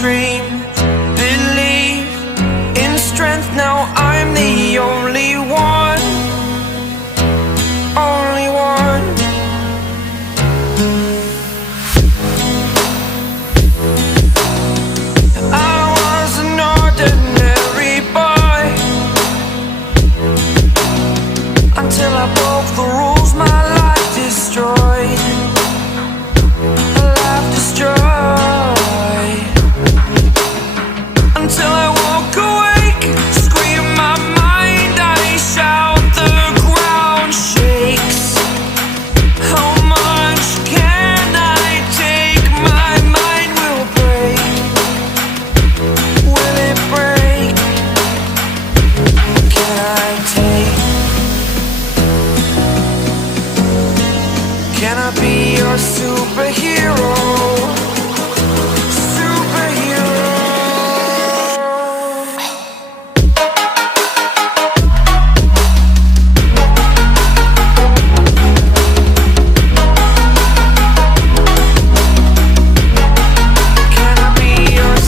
dream, believe in strength. Now I'm the only one, only one. I was an ordinary boy until I broke the rules, my life destroyed, a life destroyed. Until I walk awake, scream my mind, I shout, the ground shakes. How much can I take? My mind will break. Will it break? Can I take? Can I be your suit?